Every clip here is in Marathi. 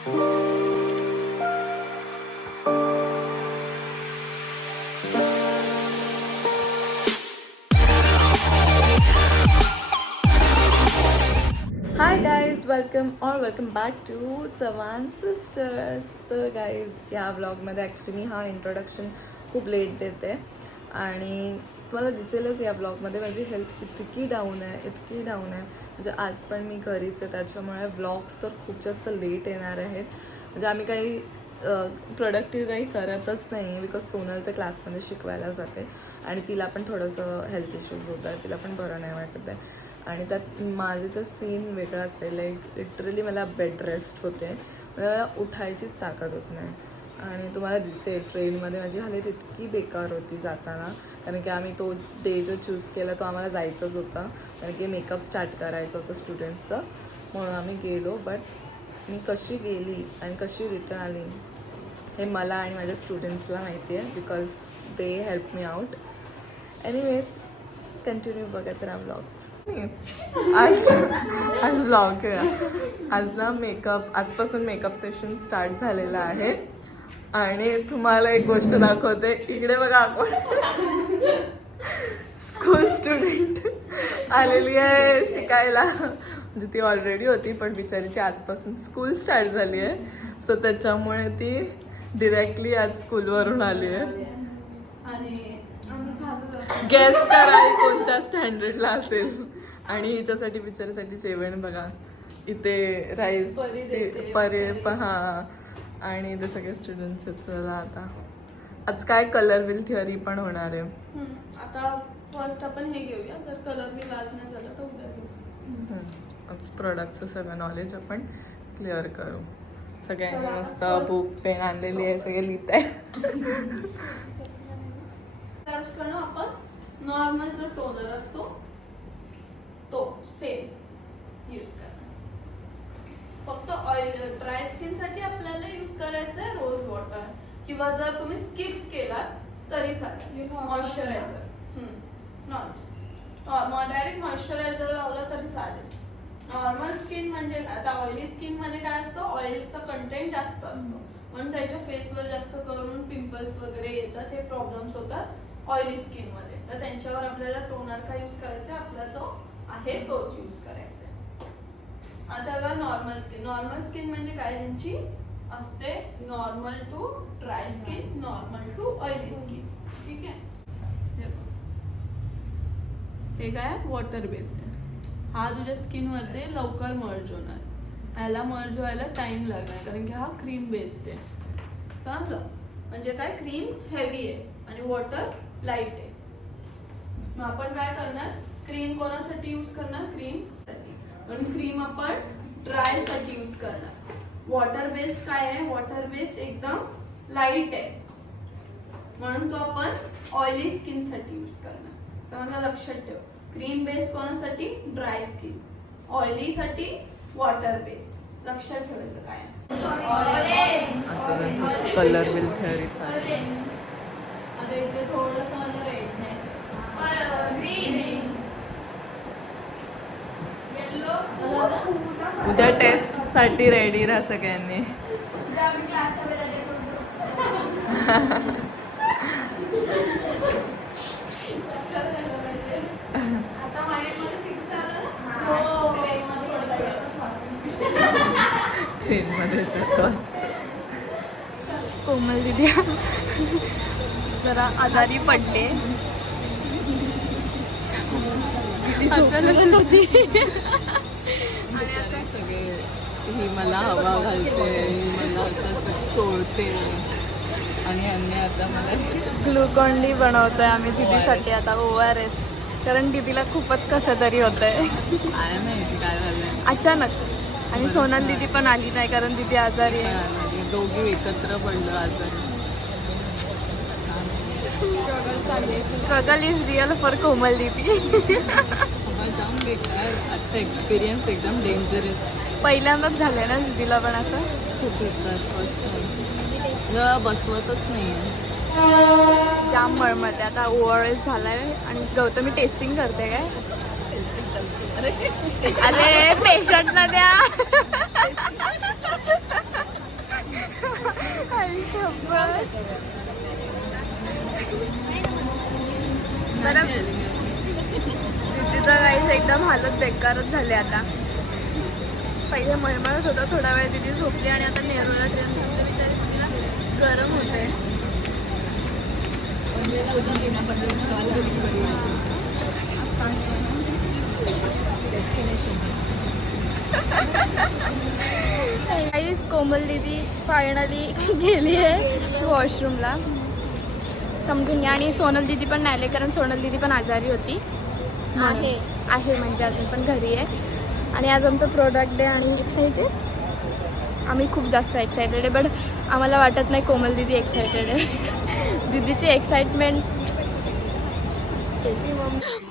Hi guys welcome or welcome back to Chavan sisters तर गाईज या ब्लॉगमध्ये ॲक्च्युली मी हा इंट्रोडक्शन खूप लेट देते. आणि तुम्हाला दिसेलच या ब्लॉगमध्ये माझी हेल्थ इतकी डाऊन आहे इतकी डाऊन आहे. म्हणजे आज पण मी घरीच आहे त्याच्यामुळे ब्लॉग्स तर खूप जास्त लेट येणार आहेत. म्हणजे आम्ही काही प्रोडक्टिव्ह काही करतच नाही बिकॉज सोनल तर क्लासमध्ये शिकवायला जाते. आणि तिला पण थोडंसं हेल्थ इश्यूज होत आहे तिला पण बरं नाही वाटत आहे. आणि त्यात माझे तर सीन वेगळाच आहे. लाईक लिटरली मला बेड रेस्ट होते. मला उठायचीच ताकद होत नाही. आणि तुम्हाला दिसेल ट्रेनमध्ये माझी हालत इतकी बेकार होती जाताना. कारण की आम्ही तो डे जो चूज केला तो आम्हाला जायचंच होता. कारण की मेकअप स्टार्ट करायचं होतं स्टुडंट्सचं म्हणून आम्ही गेलो बट मी कशी गेली आणि कशी रिटर्न आली हे मला आणि माझ्या स्टुडंट्सला माहिती आहे because they help me out anyways continue बघत राहा ब्लॉग आज आज ब्लॉग आज ना मेकअप आजपासून मेकअप सेशन स्टार्ट झालेलं आहे. आणि तुम्हाला एक गोष्ट दाखवते. इकडे बघा आपण स्कूल स्टुडंट आलेली आहे शिकायला. म्हणजे ती ऑलरेडी होती पण बिचारीची आजपासून स्कूल स्टार्ट झाली आहे सो त्याच्यामुळे ती डिरेक्टली आज स्कूलवरून आली आहे गेस करा कोणत्या स्टँडर्डला असेल. आणि हिच्यासाठी बिचारीसाठी जेवण बघा. इथे राईस परी देते. परे प- हा आणि ते सगळे स्टुडंट्स चला आता. आज काय कलर विल थिअरी पण होणार आहे? आता फर्स्ट आपण हे घेऊया. जर कलर मी आज नाही झाला तर उद्या घेऊ. आज प्रोडक्टचं सगळं नॉलेज आपण क्लिअर करू. सगळ्यांनी मस्त बुक पेन आणलेली आहे सगळे लिहित आहे. आपण नॉर्मल जो टोनर असतो तो सेम यूज करा. फक्त ऑइल ड्राय स्किनसाठी आपल्याला यूज करायचं आहे रोज वॉटर किंवा जर तुम्ही स्किप केला तरी चालेल. मॉइश्चरायझर नॉट डायरेक्ट मॉइश्चरायझर लावला तरी चालेल. नॉर्मल स्किन म्हणजे आता ऑइली स्किनमध्ये काय असतं? ऑइलचा कंटेंट जास्त असतो. म्हणून त्याच्या फेसवर जास्त करून पिंपल्स वगैरे येतात हे प्रॉब्लेम्स होतात ऑइली स्किनमध्ये. तर त्यांच्यावर आपल्याला टोनर का यूज करायचा? आपला जो आहे तोच यूज करायचा. आता बघा नॉर्मल स्किन नॉर्मल स्किन म्हणजे काय? ज्यांची असते normal to dry skin normal to oily skin ठीक आहे? हे काय? वॉटर बेस्ड आहे. हा तुझ्या स्किनवरती लवकर मर्ज होणार. ह्याला मर्ज व्हायला टाइम लागणार कारण की हा क्रीम बेस्ड आहे. समजलं? म्हणजे काय? क्रीम हेवी आहे आणि वॉटर लाइट आहे. मग आपण काय करणार? क्रीम कोणासाठी यूज करणार? क्रीमसाठी. पण क्रीम आपण ड्रायसाठी यूज करणार. वॉटर बेस्ड काय आहे? वॉटर बेस्ड एकदम लाइट आहे. म्हणून तो आपण ऑइली स्किनसाठी यूज करणार. समजा लक्षात ठेव. क्रीम बेस्ड कोणासाठी? Dry skin. ऑइली साठी वॉटर बेस्ड. लक्षात ठेवायचं काय कलर विल थिअरी आता इथे थोडस माझं रेडनेस उद्या टेस्ट साठी रेडी राहा सगळ्यांनी. हो. ट्रेनमध्ये कोमल दिदी. जरा आजारी पडले. होती. ही मला हवा घालते ही मला असं असं चोळते. आणि यांनी आता मला ग्लुकॉन डी बनवतोय आम्ही दीदीसाठी आता ओ आर एस कारण दीदीला खूपच कसं तरी होत आहे काय माहिती काय झालंय. अचानक. आणि सोनल दीदी पण आली नाही कारण दीदी आजारी आहे. दोघी एकत्र पडलो आजारी. Struggle is real for Komal didi. जाम बेकार आजचा एक्सपिरियन्स एकदम डेंजरस पहिल्यांदाच झालंय ना दीदीला पण असं? खूप बेकार फर्स्ट टाइम बसवतच नाही आहे जाम मळमळते. आता ओ आर एस झालाय आणि गौतमी टेस्टिंग करते काय? अरे. पेशंटला द्या. आई तिथं गाईचं एकदम हालत बेकारच झाले आता. पहिले मळमळत होतं थोडा वेळ तिथे झोपली आणि आता नेरूला ट्रेन थांबली विचार तिला गरम होते काहीच कोमल दिदी फायनली गेली आहे वॉशरूमला समजून घ्या. आणि सोनल दिदी पण नाही आले कारण सोनल दिदी पण आजारी होती. आहे आहे म्हणजे अजून पण घरी आहे. आणि आज आमचं प्रोडक्ट आहे आणि एक्साइटेड आम्ही खूप जास्त एक्सायटेड आहे बट आम्हाला वाटत नाही कोमल दिदी एक्सायटेड आहे. दिदीची एक्साइटमेंट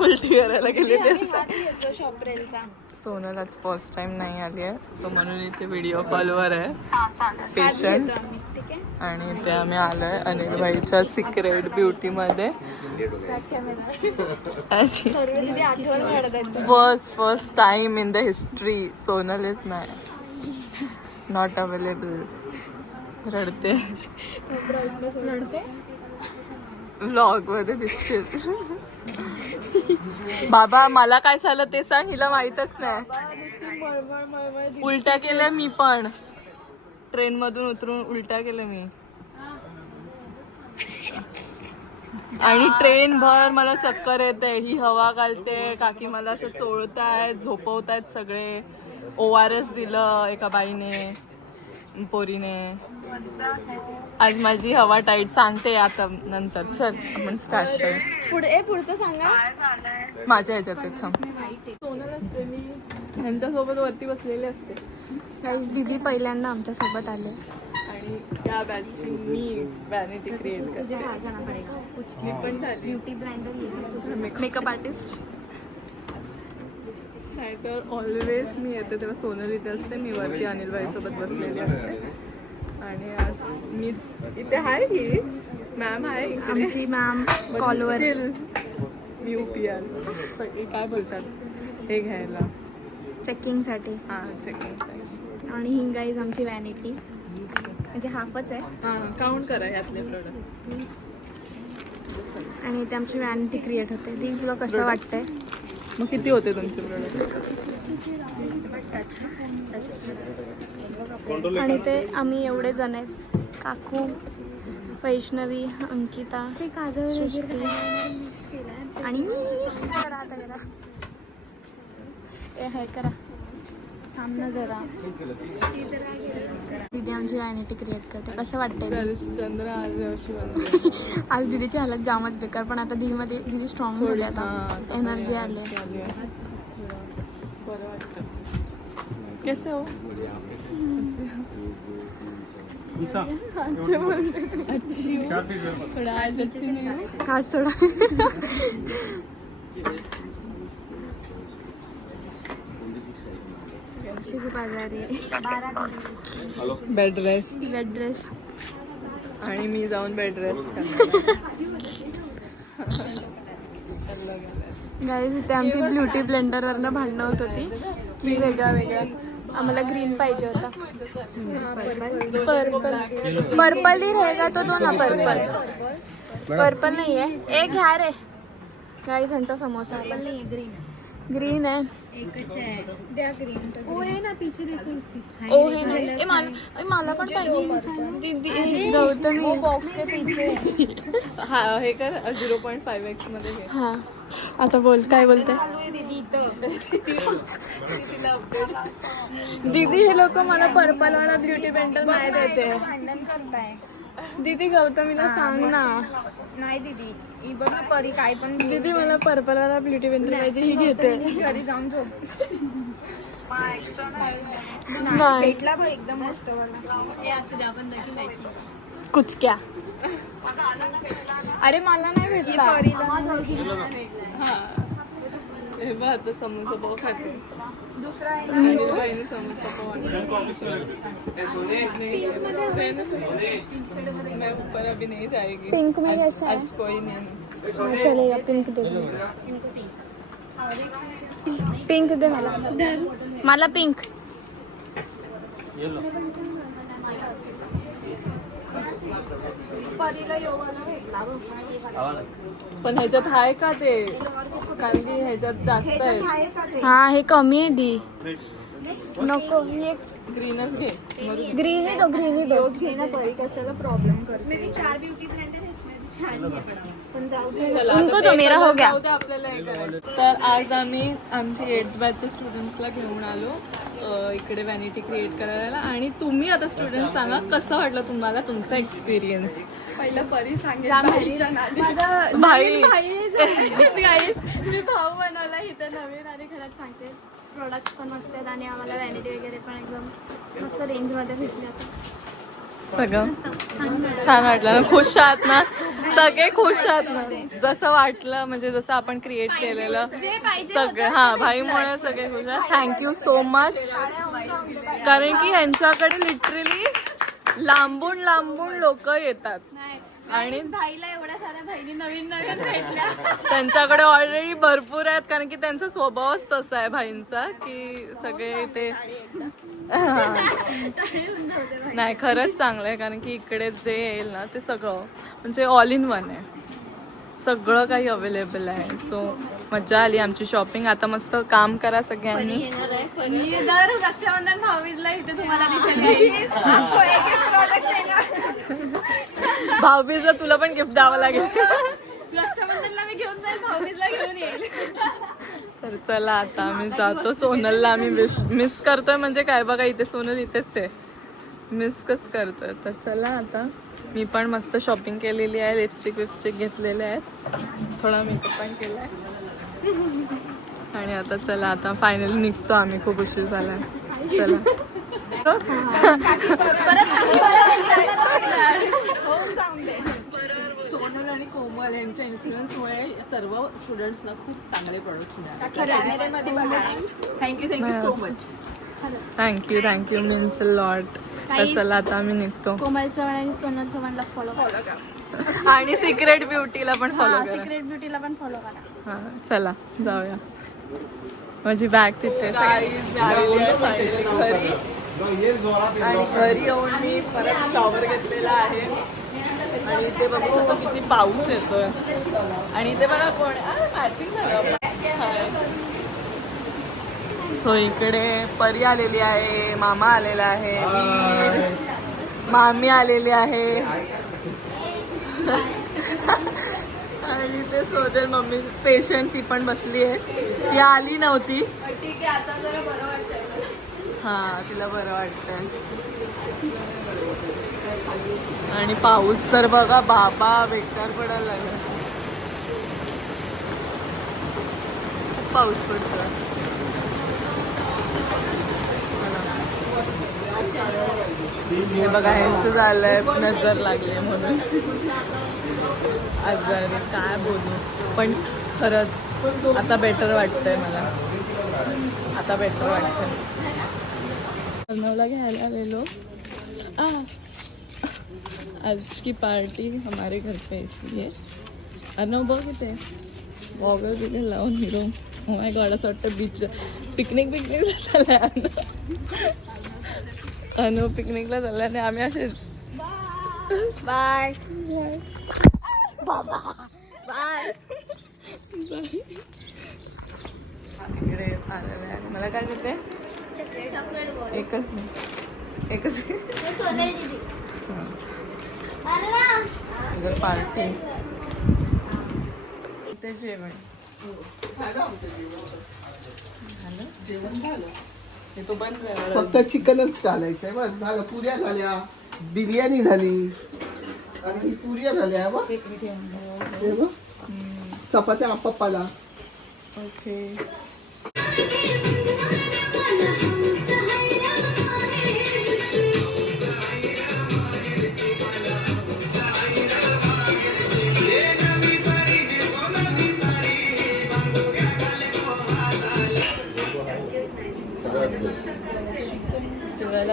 उलटी करायला गेले ते शॉपरेलचा सोनल आज फर्स्ट टाइम नाही आली आहे. सो म्हणून इथे व्हिडिओ कॉलवर आहे. पेशंट आणि ते आम्ही आलोय अनिल भाईच्या सिक्रेट ब्युटी मध्ये दिदी आठवण काढत आहेत first first time in the history Sonal is नाही नॉट अवेलेबल रडते. व्लॉगमध्ये दिसशील. बाबा मला काय झालं ते सांग हिला माहीतच नाही. उलट्या केल्या मी पण. ट्रेन मधून उतरून उलट्या केल्या मी. आणि ट्रेन भर मला चक्कर येते. ही हवा घालते. काकी मला असं चोळतायत झोपवतायत सगळे. ओ आर एस दिलं एका बाईने पोरीने. आज माझी हवा टाईट सांगते आता नंतर. चल आपण स्टार्ट करू. पुढे पुढचं सांगा. माझ्या ह्याच्यात थांब. सोनल असते मी. ह्यांच्यासोबत वरती बसलेले असते. गाईज दिदी पहिल्यांदा आमच्यासोबत आले. आणि त्या बॅचची मी वॅनिटी क्रिएट करते. मी पण झाली. मेकअप आर्टिस्ट नाहीतर ऑलवेज मी येते तेव्हा सोनल इथे असते. मी वरती अनिल सोबत बसलेली असते. आणि आज मीच इथे आहे ही मॅम आहे. आमची मॅम कॉलवर मी उपी आलो सगळे काय बोलतात? हे घ्यायला. चेकिंगसाठी हां चेकिंग आणि ही गाईज आमची वॅनिटी म्हणजे हाफच आहे. हां काउंट करा यातले प्रोडक्ट आणि ते आमची वॅनिटी क्रिएट होते. ती तुला कसं वाटतंय? मग किती होते तुमचे प्रोडक्ट आणि ते आम्ही एवढे जण आहेत. काकू वैष्णवी अंकिता सृष्टी. आणि मी. करा आता करा. हे करा. थांब ना जरा. दिदी आमची वॅनिटी क्रिएट करते. कसं वाटतंय? चंद्र आज दिदीची हालत जामच बेकार पण आता धीमध्ये दिदी स्ट्रॉंग झाली आता. एनर्जी आली. कैसे हो? अच्छे. हो थोड़ा आज अच्छी नहीं. हो आज थोडा. आमची खूप आजारी आहे. Bed rest. बेड ड्रेस आणि मी जाऊन बेड रेस्ट गाईज इथे आमची ब्युटी ब्लेंडरवरनं भांडणं होत होती. की वेगळा वेगळा. आम्हाला ग्रीन पाहिजे होता. पर्पल. पर्पल ही रहेगा तो दो ना पर्पल. पर्पल नाही आहे एक घ्या रे. गाईज यांचा समोसा. ग्रीन. आहे. ओ हे ए, मला ए, मला पण पाहिजे. दीदी ए, गौतमी. हा. हे कर मध्ये घे. हा. आता बोल काय बोलते? दीदी हे लोक मला पर्पल वाला ब्युटी पेंटर नाही देते. दीदी गौतमीला सांग ना. नाही दीदी ही बघ ना परी काय पण दीदी मला पर्पल वाला ब्युटी पेंटर पाहिजे ही घेते. घरी जाऊन झोप. नाही. भेटला बघ एकदम मस्त वाला कुचक्या. अरे मला नाही भेटला. हा. हे समोसा पाव खाते दुसरा आहे समोसा पाव मैं ऊपर अभी नहीं जाएगी। पिंक में कैसा है? आज कोई नहीं हाँ। चलेगा पिंक दे पिंक दे मला। मला पिंक। पण ह्याच्यात आहे का ते कारण की ह्याच्यात जास्त आहे. हा हे कमी आहे दी नको ग्रीनच घे. मग ग्रीन दो ग्रीन दो रोज घे ना कशाला प्रॉब्लेम करते? चार ब्युटी ब्रँड आहे छान पण जाऊ दे. चला, उनको आता तो ते मेरा कलर हो गया. जाऊ दे, आपल्याला हे करायचं. तर आज आम्ही आमच्या एट बॅचच्या स्टुडंट्सला घेऊन आलो. अ, इकडे व्हॅनिटी क्रिएट करायला. आणि तुम्ही आता स्टुडंट सांगा कसं वाटलं तुम्हाला तुमचा एक्सपिरियन्स पहिलं परी सांगेल जाम बाईच्या नादी. माझा भाई. नवीन भाई गाईस मी भाऊ बनवला इथं नवीन आणि खरंच सांगते प्रोडक्ट पण मस्त आहेत आणि आम्हाला व्हॅनिटी वगैरे पण एकदम मस्त रेंजमध्ये भेटले आता सगळं. छान वाटलं. ना खुश आहात ना? सगळे खुश आहात ना? जसं वाटलं म्हणजे जसं आपण क्रिएट केलेलं जे पाहिजे सगळे. हा भाईमुळे सगळे खुश आहेत. थँक्यू सो मच कारण की ह्यांच्याकडे लिटरली लांबून लांबून लोक येतात. आणि- भाईला एवढ्या साऱ्या बहिणी नवीन नवीन भेटल्या. त्यांच्याकडे ऑलरेडी भरपूर आहेत कारण की त्यांचा स्वभावच तसा आहे भाईंचा की सगळे ते. नाही खरंच चांगलं आहे कारण की इकडे जे येईल ना ते सगळं म्हणजे ऑल इन वन आहे. सगळं काही अवेलेबल आहे. सो मजा आली आमची शॉपिंग आता मस्त काम करा सगळ्यांनी. येणार आहे मी दर रक्षाबंधन भाऊबीजला इथे तुम्हाला दिसेल. भाऊबीज तुला पण गिफ्ट द्यावं लागेल. रक्षाबंधनला मी घेऊन जाईल भाऊबीजला घेऊन येईल. तर चला आता आम्ही जातो सोनलला. आम्ही मिस मिस करतोय म्हणजे काय बघा इथे सोनल इथेच आहे. मिसच करतोय तर चला आता. मी पण मस्त शॉपिंग केलेली आहे. लिपस्टिक विपस्टिक घेतलेले आहेत. थोडा मेकअप पण केला आहे आणि आता चला आता फायनली निघतो आम्ही. खूप उशीर झाला चला. सोनल आणि कोमल यांच्या इन्फ्लुएन्समुळे सर्व स्टुडंट्सना खूप चांगले प्रोडक्ट्स मिळाले. Thank you thank you so much thank you thank you means lot तर चला आता आम्ही निघतो. कोमल चव्हाण आणि सोनल चव्हाणला फॉलो करा. आणि सिक्रेट ब्युटीला पण फॉलो करा. सिक्रेट ब्युटीला पण फॉलो करा. हा चला जाऊया. माझी बॅग तिथे. घरी आणि घरी येऊन मी परत शॉवर घेतलेला आहे. आणि इथे बघू शकतो किती पाऊस येतोय. आणि इथे बघा कोण मॅचिंग झालं. सो इकडे परी आलेली आहे मामा आलेला आहे मी मामी आलेली आहे. आणि ते सोडेल मम्मी पेशंट ती पण बसली आहे. ती आली नव्हती. हा तिला बरं वाटतंय. आणि पाऊस तर बघा बाबा बेकार पडायला लागला. खूप पाऊस पडतो हे बघा ह्यांचं झालंय नजर लागली म्हणून. आजारी काय बोलू. पण खरंच आता बेटर वाटतंय मला. आता बेटर वाटतंय. अर्णवला घ्यायला आलेलो. आ, आज की पार्टी हमारे घर पे इसलिए. अर्णव बघ इथे. वॉगर तिथे लावून हिरो. Oh माय गॉड असं वाटतं बीच पिकनिक बिकनिक झालं अनु अनु पिकनिकला चाललाय आणि आम्ही असेच. बाय. बाय. इकडे आलेलं आहे मला काय देते एकच नाही. एकच. इकडे पार्टी. जेवण. जेवण झालं. तो बंद फक्त चिकनच घालायचंय बस. झालं पुऱ्या झाल्या बिर्याणी झाली. आणि पुऱ्या झाल्या बघ. हे बघ. चपात्या आपापाला. ओके.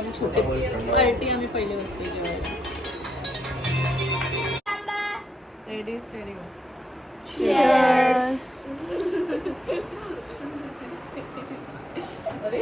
आम्ही छोटे पार्टी आम्ही पहिले बसतो जेवायला. रेडी रेडी अरे